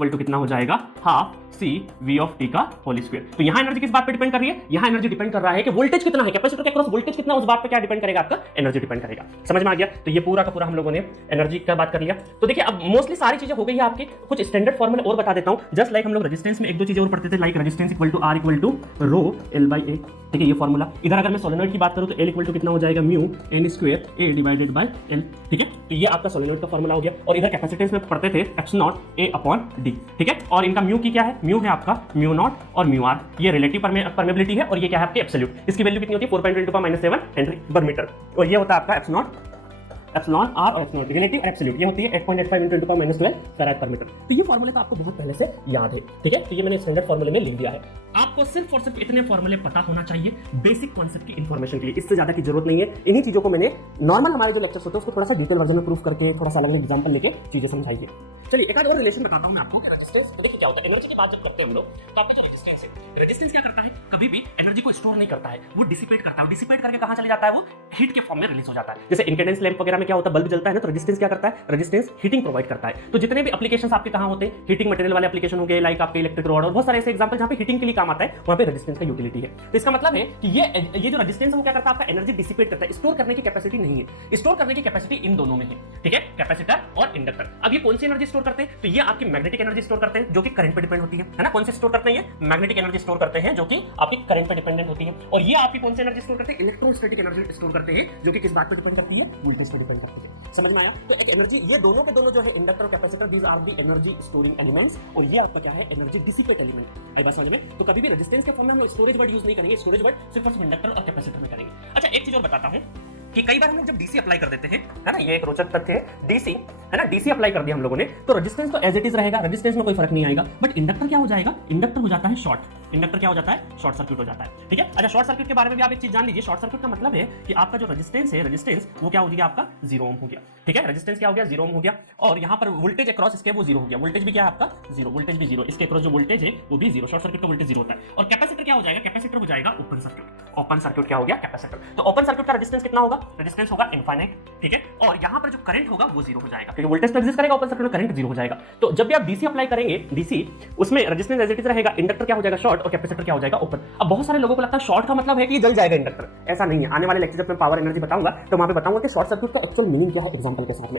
Equal to कितना हो जाएगा, half C V of T का होल स्क्वायर। तो यहां एनर्जी किस बात पे डिपेंड कर रही है, यहां एनर्जी डिपेंड कर रहा है कि वोल्टेज कितना है, कैपेसिटर के क्रॉस वोल्टेज कितना, उस बात पे क्या डिपेंड करेगा, आपका एनर्जी डिपेंड करेगा। समझ में आ गया। तो ये पूरा का पूरा हम लोगों ने एनर्जी का बात कर लिया। तो देखिए अब मोस्टली सारी चीजें हो गई है आपकी। कुछ स्टैंडर्ड फॉर्मूले और बता देता हूं। जस्ट लाइक हम लोग रेजिस्टेंस में एक दो चीजें और पढ़ते थे, like resistance equal to R equal to rho l by a. ठीक है, ये फॉर्मूला। इधर अगर मैं सोलेनॉइड की बात करूं तो एल इक्वल टू कितना हो जाएगा, mu N square A divided by L. ठीक है, तो ये आपका सोलेनॉइड का फॉर्मूला हो गया। और इधर कैपेसिटेंस में पढ़ते थे apps not a upon D. ठीक है, और इनका म्यू की क्या है, म्यू है आपका म्यू नॉट और म्यू आर। ये रिलेटिव परमेबिलिटी है और ये क्या है आपकी एब्सोल्यूट। इसकी वैल्यू कितनी होती है, 4.10⁻⁷ हेनरी पर मीटर। और ये होता है आपका एप्स नॉट, एप्सिलॉन आर और एप्सिलॉन रिलेटिव और एब्सोल्यूट। ये होती है 8.85 × 10⁻12 फैराड पर मीटर। तो ये फॉर्मूले तो आपको बहुत पहले से याद है। ठीक है, तो ये मैंने स्टैंडर्ड फॉर्मूले में लिख दिया है। आपको सिर्फ और सिर्फ इतने फॉर्मूले पता होना चाहिए बेसिक कॉन्सेप्ट की इंफॉर्मेशन के लिए, इससे ज्यादा की जरूरत नहीं है। इन्हीं चीजों को मैंने नॉर्मल हमारे जो लेक्चर्स होते हैं उसको थोड़ा सा डिटेल वर्जन में प्रूफ करके थोड़ा सा अलग एग्जांपल लेके चीजें समझाइए। चलिए एक और रिलेशन बताता हूं मैं आपको कि रेजिस्टेंस। तो देखिए क्या होता है, एनर्जी की बात जब करते हैं हम लोग तो आपका जो रेजिस्टेंस है, रेजिस्टेंस क्या करता है, कभी भी एनर्जी को स्टोर नहीं करता है, वो डिसिपेट करता है। डिसिपेट करके कहां चले जाता है, वो हीट के फॉर्म में रिलीज हो जाता है। जैसे इंकेडेंस लैंप वगैरह में क्या होता है, बल्ब जलता है ना, तो रेजिस्टेंस क्या करता है, रेजिस्टेंस हीटिंग प्रोवाइड करता है। तो जितने भी एप्लीकेशंस आपके कहां होते हैं, हीटिंग मटेरियल वाले एप्लीकेशन हो गए, लाइक आपके इलेक्ट्रिक रॉड और बहुत सारे ऐसे एग्जांपल जहां पे हीटिंग के लिए काम आता है, वहां पे रेजिस्टेंस का यूटिलिटी है। तो इसका मतलब है कि ये जो रेजिस्टेंस है क्या करता है, आपका एनर्जी डिसिपेट करता है। स्टोर करने की कैपेसिटी नहीं है, स्टोर करने की कैपेसिटी इन दोनों में है। ठीक है, कैपेसिटर और इंडक्टर। अब ये कौन सी एनर्जी स्टोर करते हैं, तो ये आपकी मैग्नेटिक एनर्जी स्टोर करते हैं जो कि करंट पे डिपेंड होती है ना। कौन से स्टोर करते हैं, ये मैग्नेटिक एनर्जी स्टोर करते हैं जो कि आपकी करंट पे डिपेंडेंट होती है। और ये आपकी कौन सी एनर्जी स्टोर करते हैं, इलेक्ट्रोस्टैटिक एनर्जी स्टोर करते हैं जो कि किस बात पे डिपेंड करती है, वोल्टेज पे डिपेंड करती है। समझ में आया। तो एक एनर्जी, ये दोनों के दोनों जो है इंडक्टर और capacitor, these are the energy storing elements. और ये आपका क्या है, एनर्जी डिसिपेट एलिमेंट। आई बात समझ में। तो कभी भी रेजिस्टेंस के फॉर्म में हम लोग स्टोरेज वर्ड यूज नहीं करेंगे, स्टोरेज वर्ड सिर्फ इंडक्टर और कैपेसिटर में करेंगे। अच्छा एक चीज और बताता हूं कि कई बार हम लोग जब डीसी अप्लाई कर देते हैं, है ना, ये एक रोचक तथ्य है, डीसी है ना, डीसी अप्लाई कर दिया हम लोगों ने तो रेजिस्टेंस तो एज इट इज रहेगा, रेजिस्टेंस में कोई फर्क नहीं आएगा। बट इंडक्टर क्या हो जाएगा, इंडक्टर हो जाता है शॉर्ट। इंडक्टर क्या हो जाता है, शॉर्ट सर्किट हो जाता है। ठीक है, अच्छा शॉर्ट सर्किट के बारे में भी आप एक चीज जान लीजिए। शॉर्ट सर्किट का मतलब है कि आपका जो रेजिस्टेंस है, रेजिस्टेंस वो क्या हो गया, आपका 0 ओम हो गया। ठीक है, रेजिस्टेंस क्या हो गया, 0 ओम हो गया। और यहाँ पर वोल्टेज अक्रॉस इसके वो 0 हो गया। वोल्टेज भी क्या है आपका 0, वोल्टेज भी 0, इसके अक्रॉस जो वोल्टेज है वो भी 0। शॉर्ट सर्किट का वोल्टेज 0 होता है। और कैपेसिटर क्या हो जाएगा, कैपेसिटर हो जाएगा ओपन सर्किट। ओपन सर्किट क्या हो गया, कैपेसिटर। तो ओपन सर्किट का रेजिस्टेंस कितना होगा, रेजिस्टेंस होगा इनफाइनाइट। ठीक है, और यहाँ पर जो करंट होगा वो 0 हो जाएगा क्योंकि वोल्टेज तो एग्जिस्ट करेगा, ओपन सर्किट में करंट 0 हो जाएगा। तो जब भी आप डीसी अप्लाई करेंगे, डीसी उसमें रेजिस्टेंस एज इट इज रहेगा, इंडक्टर क्या हो जाएगा शॉर्ट और कैपेसिटर क्या हो जाएगा ओपन। अब बहुत सारे लोगों को लगता है शॉर्ट का मतलब है कि जल जाएगा इंडक्टर। ऐसा नहीं है। आने वाले लेक्चर जब मैं पावर एनर्जी बताऊंगा तो वहां पे बताऊंगा कि शॉर्ट सर्किट का एक्चुअल मीनिंग क्या है एग्जांपल के साथ में।